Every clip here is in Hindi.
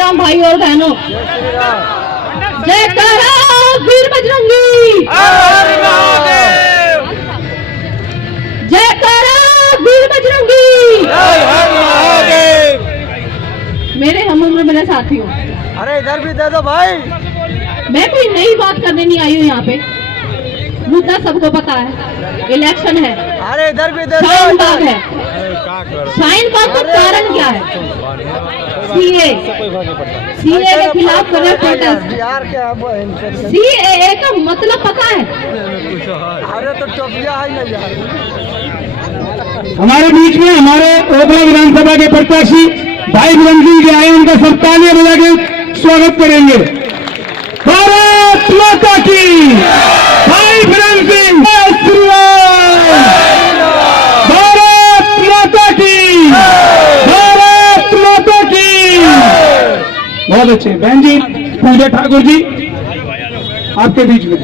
राम भाई और बहनों, जय करा वीर बजरंगी, जय करा वीर बजरंगी। मेरे हम उम्र मेरे साथियों, अरे इधर भी दे दो भाई। मैं कोई नई बात करने नहीं आई हूँ यहाँ पे, मुद्दा सबको पता है, इलेक्शन है। अरे इधर भी दे दो। शाहीन बाग है, शाहीन बाग का कारण क्या है? सीए के खिलाफ कर रहे प्रोटेस्ट। सीए का मतलब पता है? अरे तो टोपिया है ना यार। हमारे बीच में हमारे ओबला विधानसभा के प्रत्याशी भाई बिरंसिंह जी आए, उनका सब तालियां बजा के स्वागत करेंगे। भारत माता की, भाई बिरंसिंह, भारत माता की, भारत माता की। बहुत अच्छे बहन जी, पूजा ठाकुर जी आपके बीच में।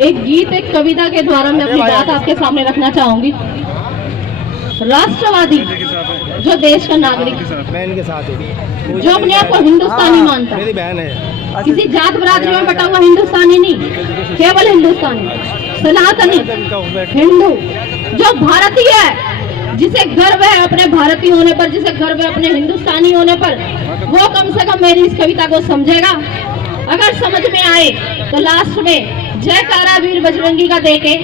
एक गीत, एक कविता के द्वारा मैं अपनी बात आपके सामने रखना चाहूंगी। राष्ट्रवादी जो देश का नागरिक, बहन के साथ जो अपने आप को हिंदुस्तानी मानता है, मेरी बहन है, किसी जात बरादरी में बटा हुआ हिंदुस्तानी नहीं, केवल हिंदुस्तानी, सनातनी हिंदू, जो भारतीय है, जिसे गर्व है अपने भारतीय होने पर, जिसे गर्व है अपने हिंदुस्तानी होने पर, वो कम से कम मेरी इस कविता को समझेगा। अगर समझ में आए तो लास्ट में जयकारा वीर बजरंगी का देके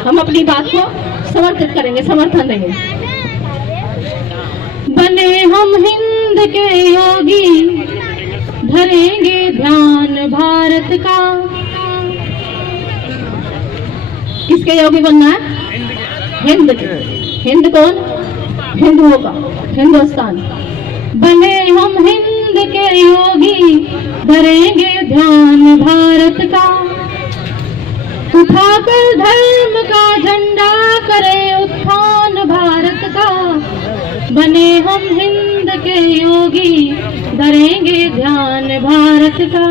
हम अपनी बात को समर्थित करेंगे, समर्थन देंगे। बने हम हिंद के योगी, धरेंगे ध्यान भारत का। किसके योगी बनना है? हिंद के। हिंद कौन? हिंदुओं का, हिंदुस्तान। बने हम हिंद के योगी, धरेंगे ध्यान भारत का। उठाकर धर्म का झंडा, करे उत्थान भारत का। बने हम हिंद के योगी, धरेंगे ध्यान भारत का।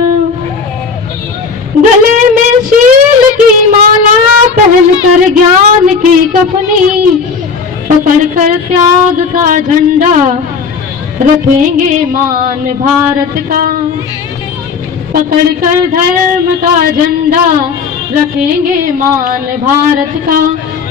गले में शील की माला, पहनकर ज्ञान की कफनी, पकड़कर त्याग का झंडा, रखेंगे मान भारत का। पकड़कर धर्म का झंडा, रखेंगे मान भारत का।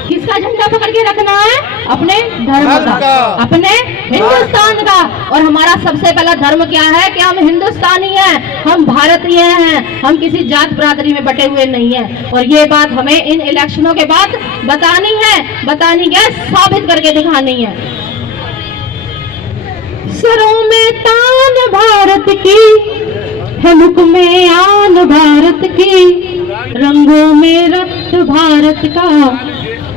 किसका झंडा पकड़ के रखना है? अपने धर्म का, अपने हिंदुस्तान का। और हमारा सबसे पहला धर्म क्या है? कि हम हिंदुस्तानी हैं, हम भारतीय हैं, हम किसी जात बरादरी में बटे हुए नहीं हैं। और ये बात हमें इन इलेक्शनों के बाद बतानी है, बतानी है, साबित करके दिखानी है। सरों में तान भारत की है, मुख में आन भारत की, रंगों में रक्त भारत का,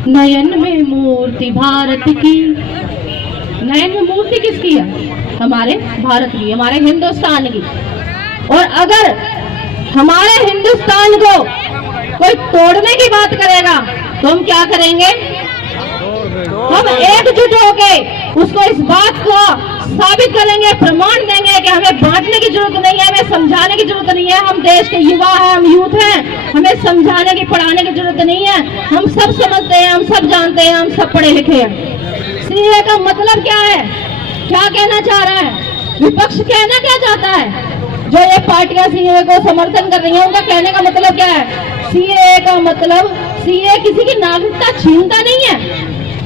नयन में मूर्ति भारत की। नयन में मूर्ति किसकी है? हमारे भारत की, हमारे हिंदुस्तान की। और अगर हमारे हिंदुस्तान को कोई तोड़ने की बात करेगा तो हम क्या करेंगे? हम एकजुट होके उसको इस बात को साबित करेंगे, प्रमाण देंगे कि हमें बांटने की जरूरत नहीं है, हमें समझाने की जरूरत नहीं है। हम देश के युवा हैं, हम यूथ हैं, हमें समझाने की, पढ़ाने की जरूरत नहीं है। हम सब समझते हैं, हम सब जानते हैं, हम सब पढ़े लिखे हैं। सीए का मतलब क्या है? क्या कहना चाह रहा है विपक्ष? कहना क्या चाहता है? जो ये पार्टियां सीए को समर्थन कर रही हैं, उनका कहने का मतलब क्या है? सीए का मतलब, सीए किसी की नागरिकता छीनता नहीं है,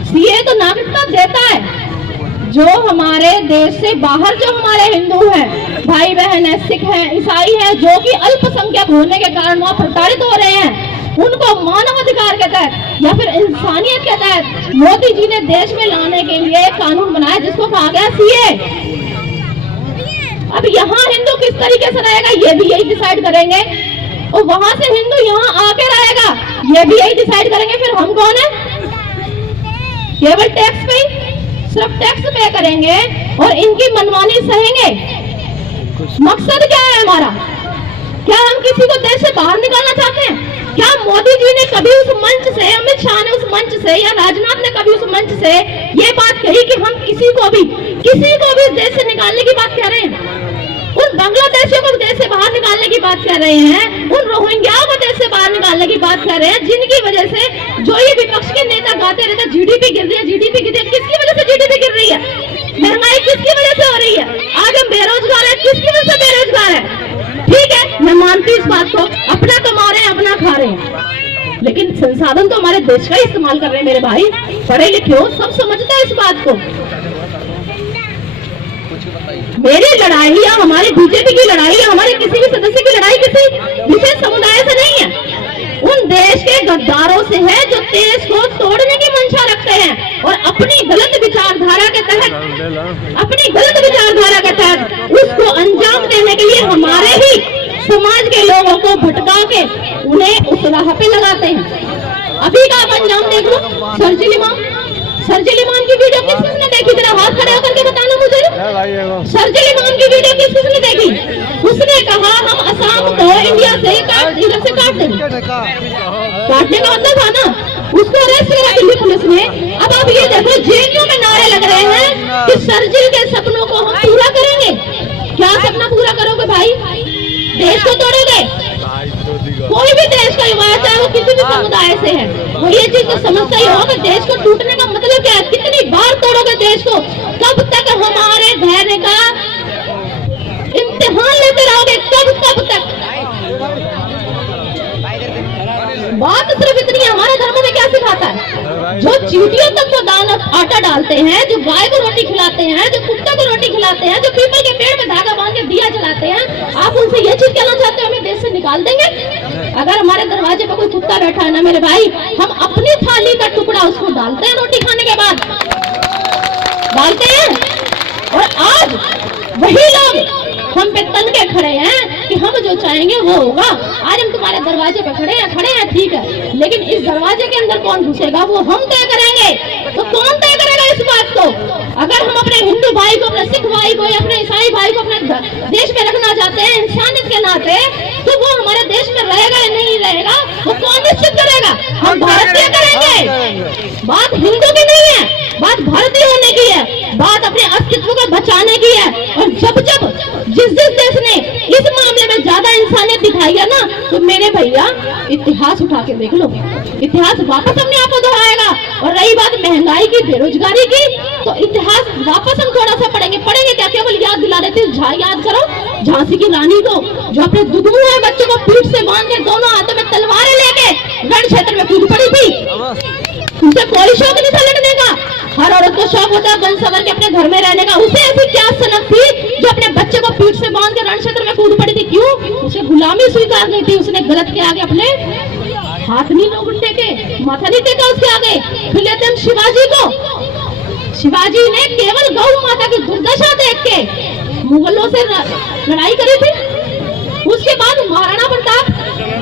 सीए तो नागरिकता देता है। जो हमारे देश से बाहर जो हमारे हिंदू हैं, भाई बहन है, सिख हैं, ईसाई हैं, जो कि अल्पसंख्यक होने के कारण वहाँ प्रताड़ित हो रहे हैं, उनको मानव अधिकार के तहत या फिर इंसानियत के तहत मोदी जी ने देश में लाने के लिए एक कानून बनाया जिसको कहा गया सीए। अब यहाँ हिंदू किस तरीके से रहेगा ये भी यही डिसाइड करेंगे, और वहां से हिंदू यहाँ आके रहेगा ये भी यही डिसाइड करेंगे। फिर हम कौन है? केवल टैक्स पे, सिर्फ टैक्स पे करेंगे और इनकी मनमानी सहेंगे। मकसद क्या है हमारा? क्या हम किसी को देश से बाहर निकालना चाहते हैं? क्या मोदी जी ने कभी उस मंच से, अमित शाह ने उस मंच से, या राजनाथ ने कभी उस मंच से ये बात कही कि हम किसी को भी देश से निकालने की बात कह रहे हैं? उन बांग्लादेशियों को देश से बाहर निकालने की बात कर रहे हैं, उन रोहिंग्याओं को देश से बाहर निकालने की बात कर रहे हैं, जिनकी वजह से जो ये विपक्ष के नेता गाते रहते हैं जीडीपी गिर रही है, जीडीपी गिर रही है। किसकी वजह से जीडीपी गिर रही है? महंगाई किसकी वजह से हो रही है? आज हम बेरोजगार है, किसकी वजह से बेरोजगार है? ठीक है, मैं मानती हूँ इस बात को, अपना कमा रहे हैं, अपना खा रहे हैं, लेकिन संसाधन तो हमारे देश का ही इस्तेमाल कर रहे हैं मेरे भाई। पढ़े लिखे हो, सब समझते हैं इस बात को। मेरी लड़ाई या हमारी बीजेपी की लड़ाई या हमारे किसी भी सदस्य की लड़ाई किसी विशेष समुदाय से नहीं है, उन देश के गद्दारों से है जो देश को तोड़ने की मंशा रखते हैं और अपनी गलत विचारधारा के तहत उसको अंजाम देने के लिए हमारे ही समाज के लोगों को भटका के उन्हें उस राह पे लगाते हैं। अभी का आप अंजाम देख लो। सर्जिल इमाम की वीडियो किसने देखी? जरा हाथ खड़े होकर के बताना मुझे। सर्जिल इमाम की वीडियो किसने देखी? उसने कहा हम असम को इंडिया से इधर से काट देंगे। काटने का मतलब था ना, उसको अरेस्ट किया दिल्ली पुलिस ने। अब आप ये देखो, जेएनयू में नारे लग रहे हैं कि सर्जिल के सपनों को हम पूरा करेंगे। क्या सपना पूरा करोगे भाई? देश को तोड़ोगे? कोई भी देश का युवा है, चाहे वो किसी भी समुदाय से है, वो ये चीज तो समझता ही होगा। देश को टूटने का मतलब क्या है? कितनी बार तोड़ोगे देश को? कब तक हमारे धैर्य का इम्तिहान लेते रहोगे? कब तक? बात सिर्फ इतनी है, हमारे धर्म में क्या सिखाता है? जो चींटियों तक को दान आटा डालते हैं, जो गाय को रोटी खिलाते हैं, जो कुत्ते को रोटी खिलाते हैं, जो पीपल के पेड़ में धागा बांध के दिया जलाते हैं, आप उनसे ये चीज कहना चाहते हो हमें देश से निकाल देंगे? अगर हमारे दरवाजे पर कोई कुत्ता बैठा है ना मेरे भाई, हम अपनी थाली का टुकड़ा उसको डालते हैं, रोटी खाने के बाद डालते हैं। और आज वही लोग हम पे तन के खड़े हैं कि हम जो चाहेंगे वो होगा। आज हम तुम्हारे दरवाजे पे खड़े हैं ठीक है, लेकिन इस दरवाजे के अंदर कौन घुसेगा वो हम तय करेंगे। तो कौन तय करेगा इस बात को? अगर हम अपने हिंदू भाई को, अपने सिख भाई को या अपने ईसाई भाई को अपने देश में रखना चाहते हैं इंसानियत के नाते, तो वो हमारे देश में रहेगा या नहीं रहेगा वो कौन निश्चित करेगा? हम भारतीय करेंगे। बात हिंदू की नहीं है, बात भारतीय होने की है, बात अपने अस्तित्व को बचाने की है। और जब जिस देश ने इस मामले में ज्यादा इंसानियत दिखाई है ना, तो मेरे भैया इतिहास उठा के देख लो, इतिहास वापस अपने आप को दोहराएगा। और रही बात महंगाई की, बेरोजगारी की, तो इतिहास वापस हम थोड़ा सा पढ़ेंगे क्या? केवल याद दिला देते याद करो झांसी की रानी को, जो अपने दुगुन हुए बच्चे को पीठ से बांध के दोनों हाथों में तलवारें लेके रण क्षेत्र में कूद पड़ी थी। उसे कोई शौक नहीं था लड़ने का। हर औरत को शौक होता है बन सवर के अपने घर में रहने का। उसे ऐसी क्या सनक थी जो अपने बच्चे को पीठ से बांध के रण क्षेत्र में कूद पड़ी थी? क्यों? उसे गुलामी स्वीकार नहीं थी। उसने गलत के आगे अपने हाथ नहीं लोग टेके, माथा नहीं टेका उसके आगे। फिर लेते हम शिवाजी को। शिवाजी ने केवल गौ माता की दुर्दशा देख के मुगलों से लड़ाई करी थी। उसके बाद महाराणा प्रताप,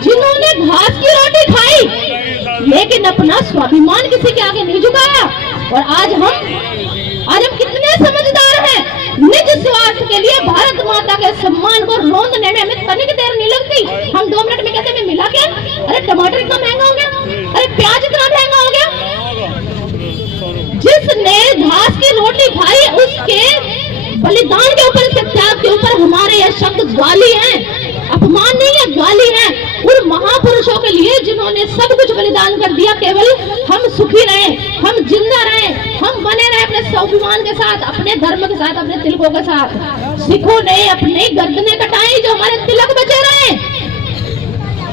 जिन्होंने घास की रोटी खाई लेकिन अपना स्वाभिमान किसी के आगे नहीं झुकाया। और आज हम कितने समझदार हैं। निज स्वार्थ के लिए भारत माता के सम्मान को रोंदने में हमें तनिक देर नहीं लगती। हम 2 मिनट में कहते हैं मिला क्या? अरे टमाटर इतना महंगा हो गया, अरे प्याज इतना महंगा हो गया। जिसने घास की रोटी खाई उसके बलिदान के ऊपर, इसके त्याग के ऊपर हमारे यह शब्द गाली हैं, अपमान नहीं है, गाली है उन महापुरुषों के लिए जिन्होंने सब कुछ बलिदान कर दिया। केवल हम सुखी रहे, हम जिंदा रहे, हम बने रहे अपने स्वाभिमान के साथ, अपने धर्म के साथ, अपने तिलकों के साथ। सिखों ने अपने गर्दनें कटाई जो हमारे तिलक बचे रहे।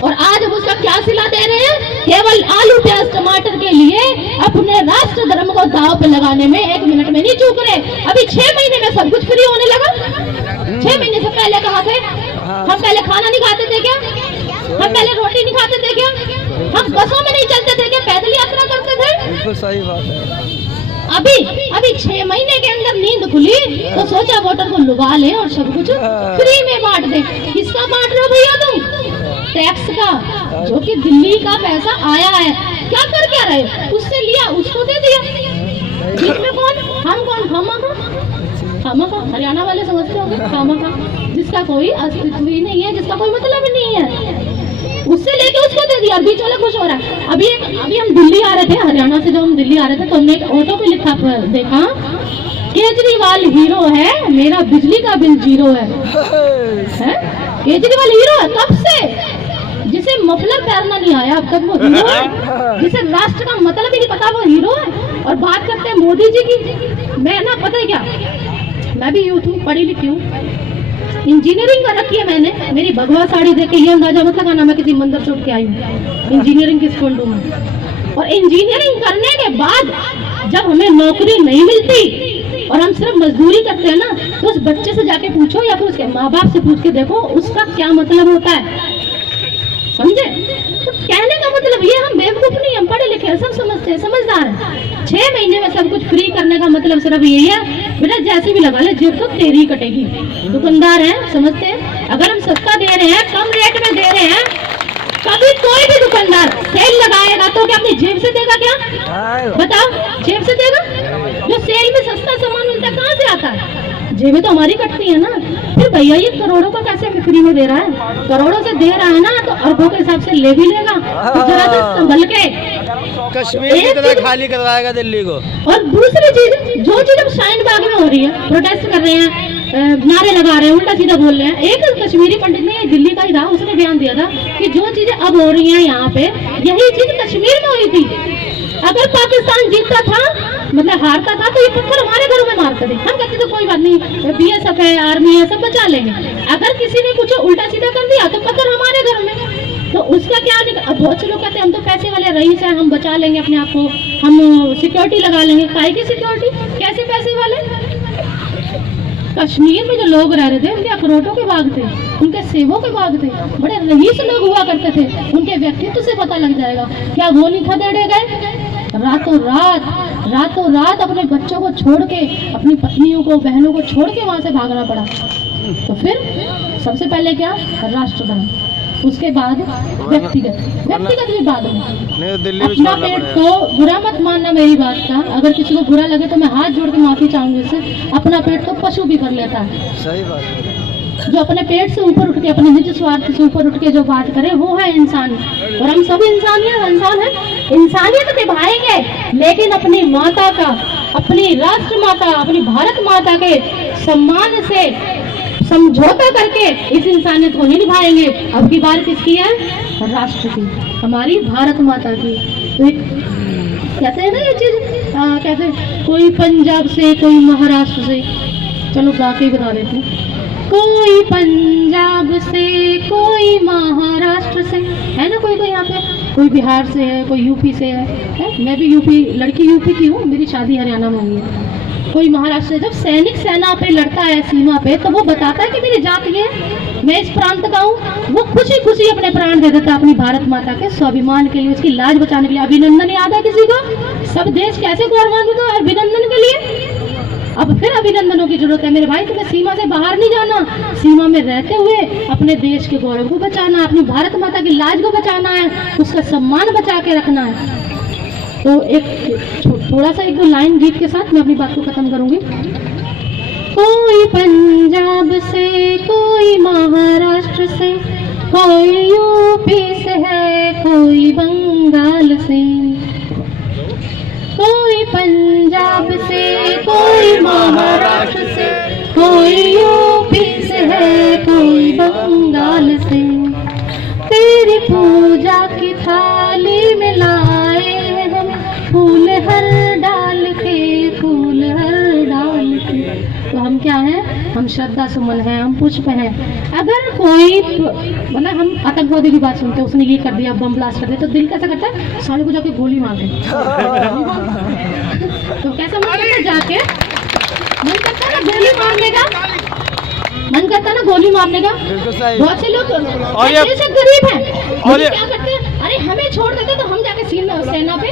और आज हम उसका क्या सिला दे रहे हैं? केवल आलू प्याज टमाटर के लिए अपने राष्ट्र धर्म को दांव पे लगाने में 1 मिनट में नहीं चूक रहे। अभी 6 महीने में सब कुछ फ्री होने लगा। 6 महीने से पहले कहाँ थे हम? पहले खाना नहीं खाते थे क्या? हम पहले रोटी नहीं खाते थे क्या? हम बसों में नहीं चलते थे क्या? पैदल यात्रा करते थे? बिल्कुल सही बात है। अभी 6 महीने के अंदर नींद खुली तो सोचा वोटर को लुभा ले और सब कुछ फ्री में बांट दे। किसका बांट रहे हो भैया तुम? टैक्स का, जो कि दिल्ली का पैसा आया है। क्या कर क्या रहे? उससे लिया उसको दे दिया। जिसमें कौन? हम कौन? खामा का हरियाणा वाले समझते होंगे। खामा का, जिसका कोई अस्तित्व ही नहीं है, जिसका कोई मतलब ही नहीं है, उससे लेके उसको दे दिया। बीच वाला खुश हो रहा है। अभी हम दिल्ली आ रहे थे, हरियाणा से जब हम दिल्ली आ रहे थे तो हमने एक ऑटो पे लिखा देखा केजरीवाल हीरो है, मेरा बिजली का बिल जीरो है। केजरीवाल हीरो है कब से? जिसे मफलर पहनना नहीं आया अब तक वो हीरो है, जिसे राष्ट्र का मतलब ही नहीं पता वो हीरो है। और बात करते हैं मोदी जी की, मैं ना पता है क्या, मैं भी यूथ हूँ, पढ़ी लिखी हूँ, इंजीनियरिंग कर रखी है मैंने। मेरी भगवा साड़ी देख के ये अंदाजा मत लगाना मैं किसी मंदिर से उठ के आई हूँ। इंजीनियरिंग किस फील्ड में, और इंजीनियरिंग करने के बाद जब हमें नौकरी नहीं मिलती और हम सिर्फ मजदूरी करते हैं ना, तो उस बच्चे से जाके पूछो या फिर उसके माँ बाप से पूछ के देखो उसका क्या मतलब होता है, समझे? तो कहने का मतलब ये, हम बेवकूफ नहीं, हम पढ़े लिखे हैं, सब समझते हैं, समझदार हैं। 6 महीने में सब कुछ फ्री करने का मतलब सिर्फ यही है, बेटा जैसे भी लगा ले जेब तो तेरी कटेगी। दुकानदार हैं, समझते हैं, अगर हम सस्ता दे रहे हैं, कम रेट में दे रहे हैं, कभी कोई भी दुकानदार सेल लगाएगा तो क्या अपनी जेब से देगा क्या? बताओ, जेब से देगा? जो सेल में सस्ता सामान मिलता है कहाँ से आता है? जेबें तो हमारी कटती है ना। फिर भैया ये करोड़ों का कैसे फ्री में दे रहा है? करोड़ों से दे रहा है ना, तो अरबों के हिसाब से ले भी लेगा, तो जरा सा संभल के। कश्मीर की तरह खाली करवाएगा दिल्ली को। और दूसरी चीज, जो चीज अब शाहीन बाग में हो रही है, प्रोटेस्ट कर रहे हैं, नारे लगा रहे हैं, उल्टा सीधा बोल रहे हैं। एक कश्मीरी पंडित ने, दिल्ली का ही था, उसने बयान दिया था कि जो चीजें अब हो रही हैं यहाँ पे, यही चीज कश्मीर में हुई थी। अगर पाकिस्तान जीतता था, मतलब हारता था, तो ये पत्थर हमारे घरों में मारते थे। हम कहते थे कोई बात नहीं, BSF है, आर्मी है, सब बचा लेंगे। अगर किसी ने कुछ उल्टा सीधा कर दिया तो पत्थर हमारे घर में, तो उसका क्या निकल। अब बहुत से लोग कहते हैं हम तो पैसे वाले रईस हैं, हम बचा लेंगे अपने आप को, हम सिक्योरिटी लगा लेंगे। काहे की सिक्योरिटी? कैसे पैसे वाले? कश्मीर में जो लोग रह रहे थे उनके अखरोटों के बाग थे, उनके सेबों के बाग थे, बड़े रईस लोग हुआ करते थे। उनके व्यक्तित्व से पता लग जाएगा। क्या वो नहीं खदेड़े गए? रातों रात अपने बच्चों को छोड़ के, अपनी पत्नियों को, बहनों को छोड़ के वहां से भागना पड़ा। तो फिर सबसे पहले क्या? राष्ट्र बना, उसके बाद व्यक्तिगत भी बाद में। अपना पेट तो बुरा मत मानना मेरी बात का, अगर किसी को बुरा लगे तो मैं हाथ जोड़ के माफी चाहूंगी इससे। अपना पेट तो पशु भी कर लेता है। सही बात है। जो अपने पेट से ऊपर उठ के, अपने निज स्वार्थ से ऊपर उठ के जो बात करे वो है इंसान। और हम सभी इंसान है, इंसानियत निभाएंगे, लेकिन अपनी माता का, अपनी राष्ट्र माता, अपनी भारत माता के सम्मान से समझौता करके इस इंसानियत को नहीं निभाएंगे। अब की बार किसकी है? राष्ट्र की, हमारी भारत माता की। तो एक कहते हैं ना ये चीज, कहते कोई पंजाब से, कोई महाराष्ट्र से, चलो गा के बता देते हैं। कोई पंजाब से, कोई महाराष्ट्र से, है ना कोई यहाँ पे, कोई बिहार से है, कोई यूपी से है? मैं भी यूपी, लड़की यूपी की हूँ, मेरी शादी हरियाणा में हुई है। कोई महाराष्ट्र से। जब सैनिक सेना पे लड़ता है सीमा पे, तो वो बताता है कि मेरी जात ये है, मैं इस प्रांत का हूँ। वो खुशी खुशी अपने प्राण दे देता है अपनी भारत माता के स्वाभिमान के लिए, उसकी लाज बचाने के लिए। अभिनंदन याद है किसी को? सब देश कैसे गौरवान्वित हो अभिनंदन के लिए। अब फिर अभिनंदनों की जरूरत है मेरे भाई। तुम्हें सीमा से बाहर नहीं जाना, सीमा में रहते हुए अपने देश के गौरव को बचाना है, अपनी भारत माता की लाज को बचाना है, उसका सम्मान बचा के रखना है। तो एक थोड़ा सा 1-2 लाइन गीत के साथ मैं अपनी बात को खत्म करूंगी। कोई पंजाब से, कोई महाराष्ट्र से, कोई यूपी से है, कोई बंगाल से। कोई पंजाब से, कोई महाराष्ट्र से, कोई यूपी से है, कोई बंगाल से। तेरी पूजा की थाली में लाए हम फूल हर डाल के, फूल हर डाल के। तो हम क्या हैं? हम श्रद्धा सुमन हैं, हम पुष्प हैं। अगर कोई मतलब हम आतंकवादी की बात सुनते हैं, उसने ये कर दिया, बम ब्लास्ट कर दिया, तो दिल कैसा करता है? साले को जाके गोली मार दे। तो कैसा मन करता है? जाके मन करता है ना गोली मारने का, मन करता है ना गोली मारने का। बहुत से लोग ऐसे गरीब हैं, क्या करते हैं? अरे हमें छोड़ देते तो हम जाके सीमा पे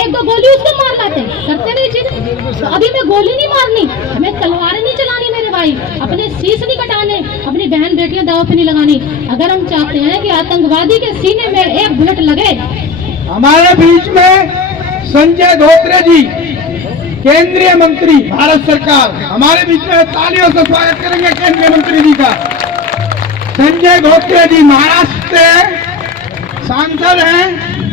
1-2 गोली उसको मार लाते। करते नहीं चीज। तो अभी मैं गोली नहीं मारनी, हमें तलवारें नहीं चलानी मेरे भाई, अपने शीश नहीं कटाने, अपनी बहन बेटियां दाव पे नहीं लगानी। अगर हम चाहते हैं कि आतंकवादी के सीने में एक बुलेट लगे। हमारे बीच में संजय धोत्रे जी, केंद्रीय मंत्री भारत सरकार, हमारे बीच में तालियों से स्वागत करेंगे केंद्रीय मंत्री जी का। संजय धोत्रे जी महाराष्ट्र से सांसद हैं,